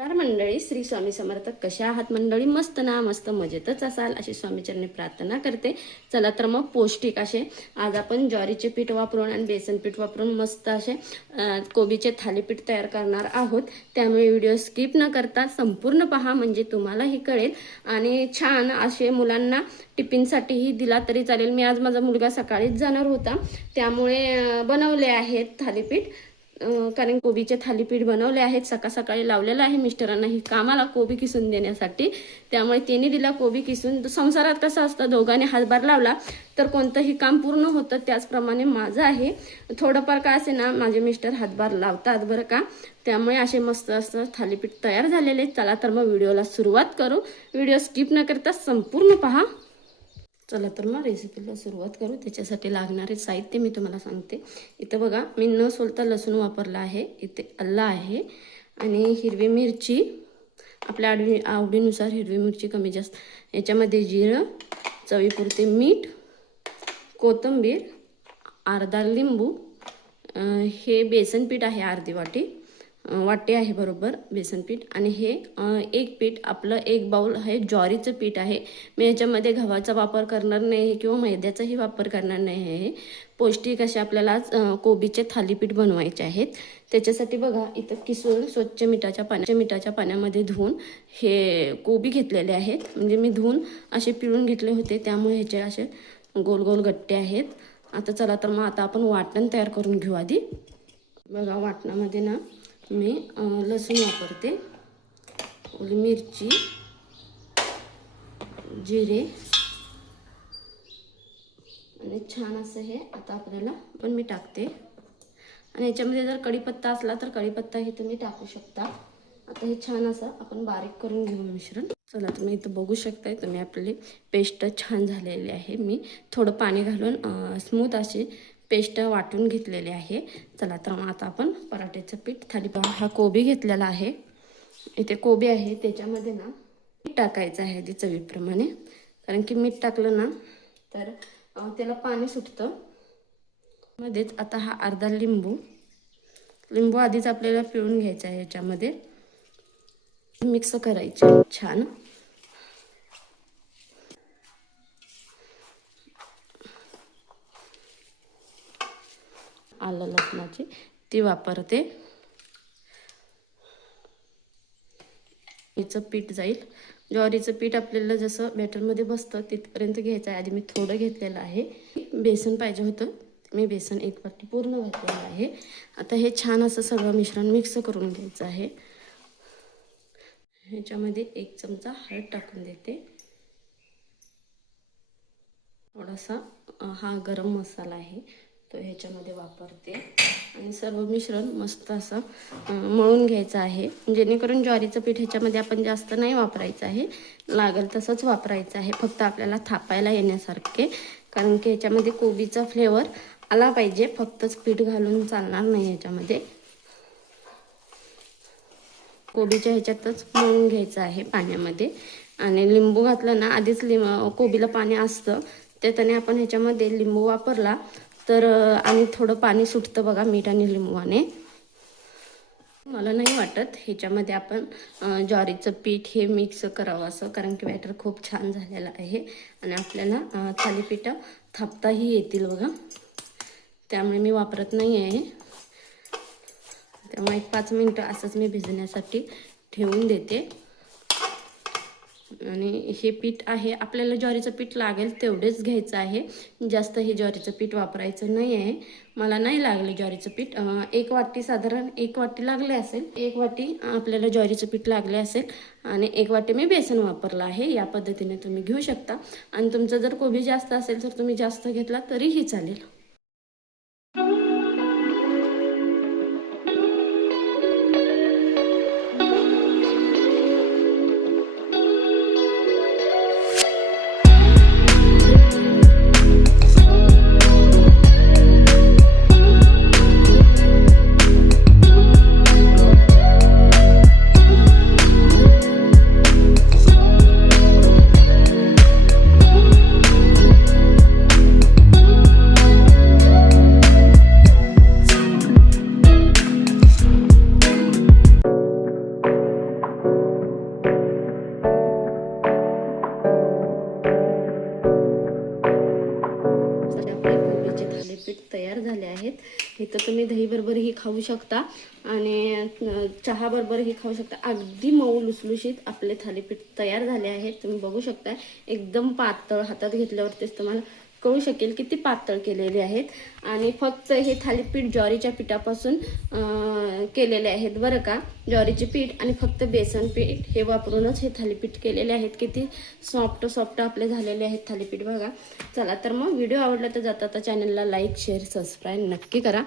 नमस्कार मंडळी, श्री स्वामी समर्थ. कशा आहात मंडळी? मस्त ना? मस्त मजेतच असाल अशी स्वामीचरणी प्रार्थना करते. चला तर मग पौष्टिक असे आज आपण ज्वारीचे पीठ वापरून आणि बेसन पीठ वापरून मस्त असे कोबीचे थालीपीठ तयार करणार आहोत. त्यामुळे व्हिडिओ स्किप न करता संपूर्ण पहा, म्हणजे तुम्हालाही कळेल आणि छान असे मुलांना टिफिनसाठीही दिला तरी चालेल. मी आज माझा मुलगा सकाळीच जाणार होता त्यामुळे बनवले आहेत थालीपीठ. कारण कोबीचे थालीपीठ बनवले आहेत. सकाळी लावलेलं आहे मिस्टरांना ही कामाला कोबी किसून देण्यासाठी. त्यामुळे त्यांनी दिला कोबी किसून. संसारात कसं असतं, दोघांनी हातभार लावला तर कोणतंही काम पूर्ण होतं. त्याचप्रमाणे माझं आहे, थोडंफार का असे ना माझे मिस्टर हातभार लावतात बरं का. त्यामुळे असे मस्त असं थालीपीठ तयार झालेले. चला तर मग व्हिडिओला सुरुवात करू. व्हिडिओ स्किप न करता संपूर्ण पहा. चला तर मग रेसिपीला सुरुवात करू. त्याच्यासाठी लागणारे साहित्य मी तुम्हाला सांगते. इथं बघा, मी न सोलता लसूण वापरला आहे. इथे आलं आहे आणि हिरवी मिरची, आपल्या आवडीनुसार हिरवी मिरची कमी जास्त. याच्यामध्ये जिरं, चवीपुरते मीठ, कोथिंबीर, अर्धा लिंबू. हे बेसन पीठ आहे, अर्धी वाटी आहे बरोबर बेसन पीठ. आणि हे एक पीठ आपलं, एक बाउल आहे ज्वारीचं पीठ आहे. मी याच्यामध्ये गव्हाचा वापर करणार नाही किंवा मैद्याचाही वापर करणार नाही आहे. पौष्टिक असे आपल्याला कोबीचे थालीपीठ बनवायचे आहेत. त्याच्यासाठी बघा, इथं किसून स्वच्छ मिठाच्या पाण्यामध्ये धुवून हे कोबी घेतलेले आहेत. म्हणजे मी धुवून असे पिळून घेतले होते, त्यामुळे ह्याचे असे गोल गोल गट्टे आहेत. आता चला तर मग आता आपण वाटण तयार करून घेऊ. आधी बघा, वाटणामध्ये ना मी लसूण वापरते, ओली मिरची, जिरे आणि छान असं हे आता आपल्याला पण मी टाकते. आणि याच्यामध्ये जर कढीपत्ता असला तर कढीपत्ताही तुम्ही टाकू शकता. आता हे छान असं आपण बारीक करून घेऊ मिश्रण. चला तुम्ही इथं बघू शकताय तुम्ही, आपली पेस्ट छान झालेली आहे. मी थोडं पाणी घालून स्मूथ अशी पेस्ट वाटून घेतलेली आहे. चला तर मग आता आपण पराठ्याचं पीठ थालीपीठ. हा कोबी घेतलेला आहे, इथे कोबी आहे. त्याच्यामध्ये ना मीठ टाकायचं आहे आधी चवीप्रमाणे, कारण की मीठ टाकलं ना तर त्याला पाणी सुटतं. मध्येच आता हा अर्धा लिंबू आधीच आपल्याला पिळून घ्यायचा आहे. याच्यामध्ये मिक्स करायचे छान. आलं लसणाची ती वापरते. याचं पीठ जाईल. ज्वारीचं पीठ आपल्याला जसं बॅटरमध्ये बसतं तिथपर्यंत घ्यायचं आहे. आधी मी थोडं घेतलेलं आहे. बेसन पाहिजे होतं, मी बेसन एक वाटी पूर्ण घातलेलं आहे. आता हे छान असं सगळं मिश्रण मिक्स करून घ्यायचं आहे. ह्याच्यामध्ये 1 चमचा हळद टाकून देते. थोडासा हा गरम मसाला आहे तो ह्याच्यामध्ये वापरते. आणि सर्व मिश्रण मस्त असं मळून घ्यायचं आहे, जेणेकरून ज्वारीचं पीठ ह्याच्यामध्ये आपण जास्त नाही वापरायचं आहे, लागेल तसंच वापरायचं आहे. फक्त आपल्याला थापायला येण्यासारखे, कारण की ह्याच्यामध्ये कोबीचा फ्लेवर आला पाहिजे. फक्तच पीठ घालून चालणार नाही. ह्याच्यामध्ये कोबीच्या ह्याच्यातच मळून घ्यायचं आहे पाण्यामध्ये. आणि लिंबू घातलं ना, आधीच कोबीला पाणी असतं, त्याने आपण ह्याच्यामध्ये लिंबू वापरला तर आणि थोडं पाणी सुटतं बघा मीठ आणि लिंबूने. मला नाही वाटत ह्याच्यामध्ये आपण ज्वारीचं पीठ हे मिक्स करावं असं, कारण की बॅटर खूप छान झालेलं आहे आणि आपल्याला थालीपीठ थापताही येतील बघा. त्यामुळे मी वापरत नाही आहे. त्यामुळे 5 मिनटं असंच मी भिजण्यासाठी ठेवून देते. आणि हे पीठ आहे आपल्याला ज्वारीचं पीठ लागेल तेवढेच घ्यायचं आहे, जास्त हे ज्वारीचं पीठ वापरायचं नाही आहे. मला नाही लागले ज्वारीचं पीठ. 1 वाटी, साधारण 1 वाटी लागले असेल. 1 वाटी आपल्याला ज्वारीचं पीठ लागले असेल आणि 1 वाटी मी बेसन वापरलं आहे. या पद्धतीने तुम्ही घेऊ शकता. आणि तुमचं जर कोबी जास्त असेल तर तुम्ही जास्त घेतला तरीही चालेल. आहेत। इथं तुम्ही दहीबरोबरही खाऊ शकता आणि चहाबरोबरही खाऊ शकता। अगदी मऊ लुसलुशीत आपले थालीपीठ तयार झाले आहेत, तुम्ही बघू शकता। एकदम पातळ, हातात घेतल्यावरतीच तुम्हाला कळू शकेल किती पातळ केलेले आहेत। आणि फक्त हे थालीपीठ ज्वारीच्या पिठापासून केलेले आहेत बरं का। ज्वारीचे पीठ आणि फक्त बेसन पीठ हे वापरूनच हे थालीपीठ केलेले आहेत। किती सॉफ्ट आपले झालेले आहेत थालीपीठ बघा। चला तर मग व्हिडिओ आवडला तर जाता चॅनलला लाईक शेअर सबस्क्राईब नक्की करा।